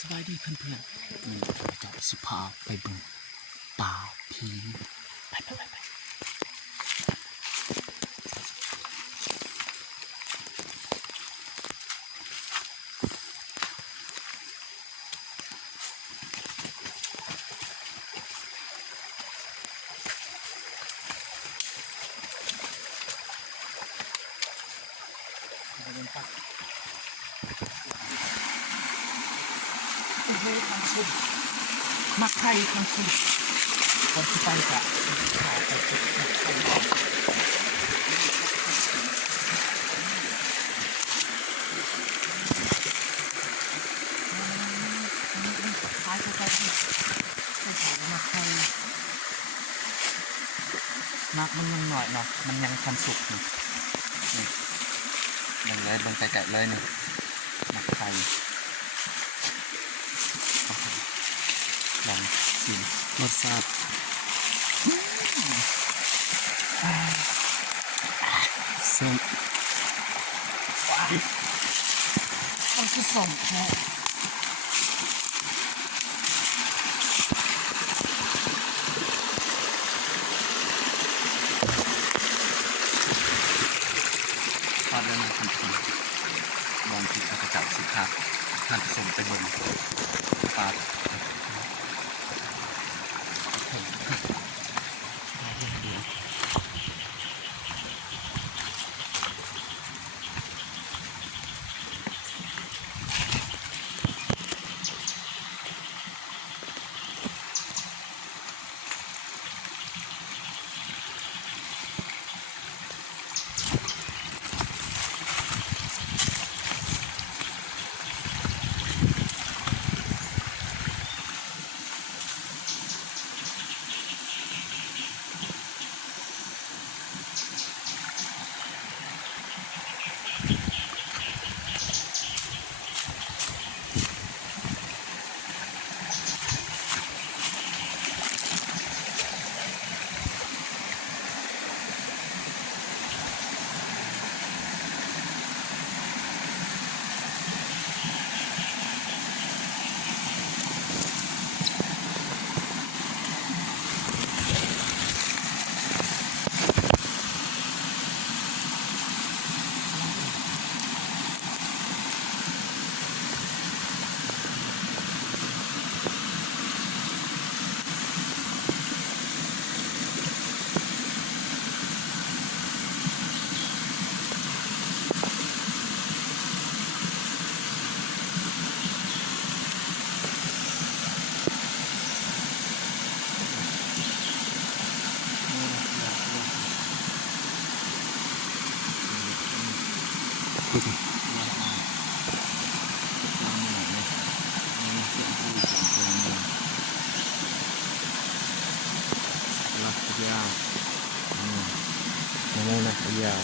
สบายดีเพื่อนๆมันจะสิพาไปบึงป่าผีไปโอ้โหทางสุดมักไทยทางสุดคนที่ไปกะขาไปจุดมักไทยท้ายเข้าไปที่มักไทยมักมันยังหน่อยเนาะมันยังทันสุกนี่ยังเลยบนไก่เลยนี่มักไทยลองชิมรสชาติส้มเอาที่ส้มแค่ทอดแล้วนะคุณผู้ชมลองกินกระจับสิครับท่านผสมไปบนปลาดูสิลักยาวนี่นะยาว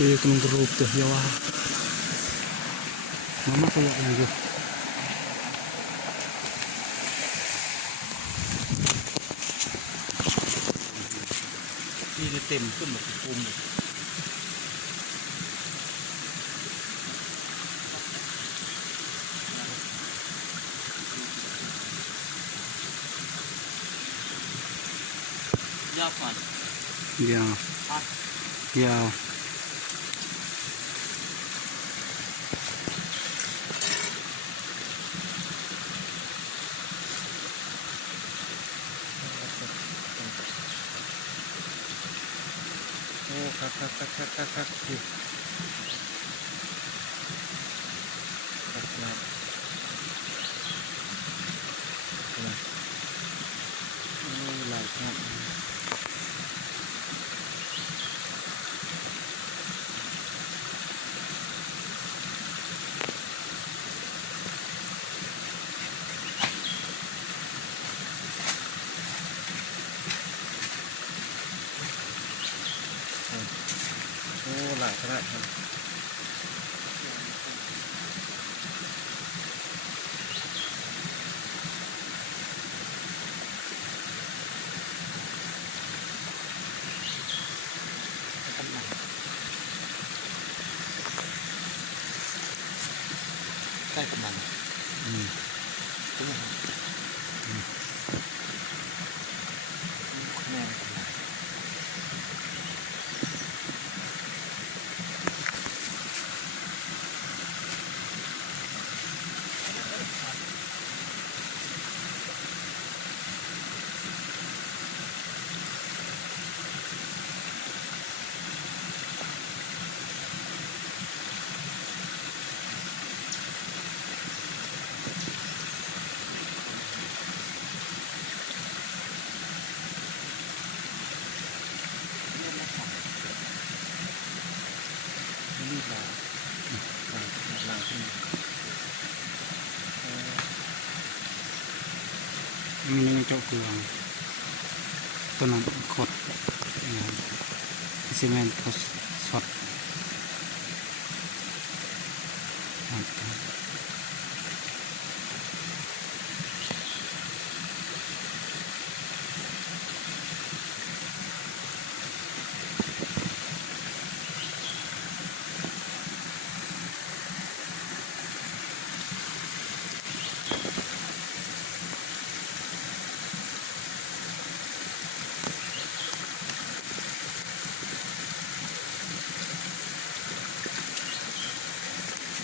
คือกำลังรูปตัวเยาวะmama kayak yang gitu ini temขึ้นแบบปุ่มยาวก่อนยาวยาวคักดิหลายครับ ใช่ไหมใกล้กับมันใช่ไหมแม่รีบมาลาขึ้นมันยังเจาะเกลืองต้นนั้นขดซีเมนต์เขาสด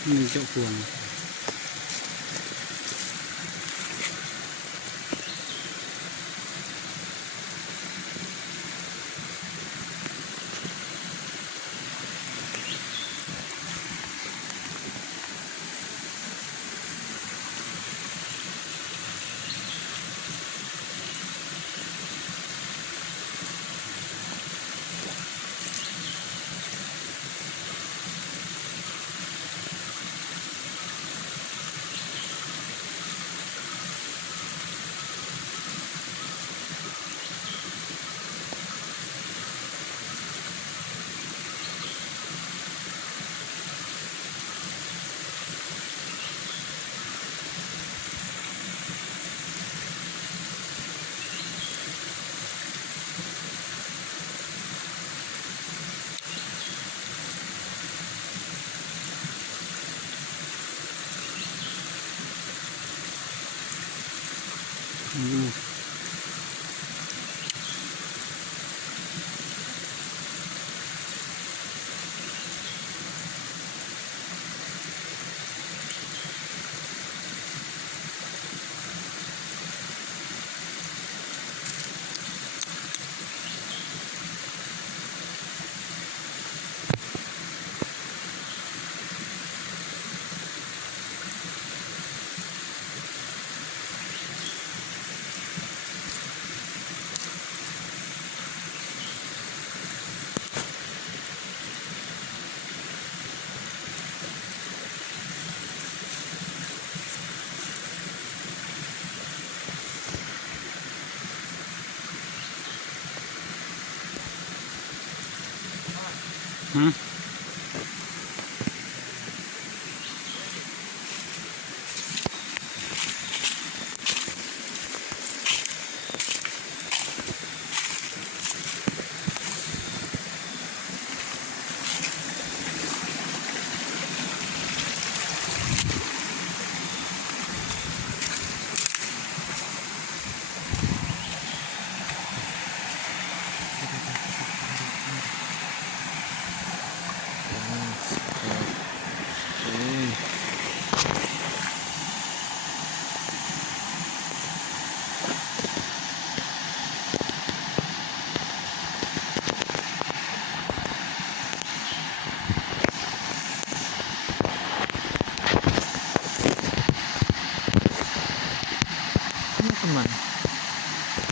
มันเจาะเกลือง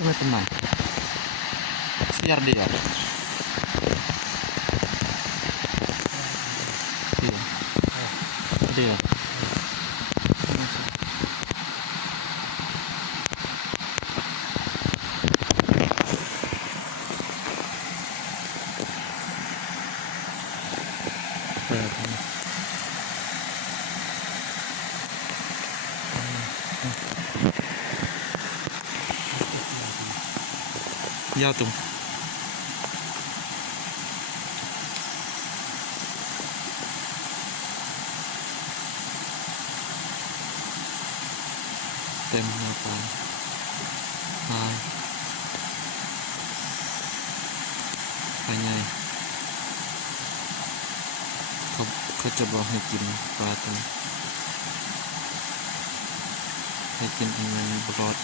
teman teman siar dia dia ยาวตุ่มเต็มหน้าปลาปลาปลาใหญ่เขาจะบอกให้กินปลาตัวให้กินอันนั้นบรอด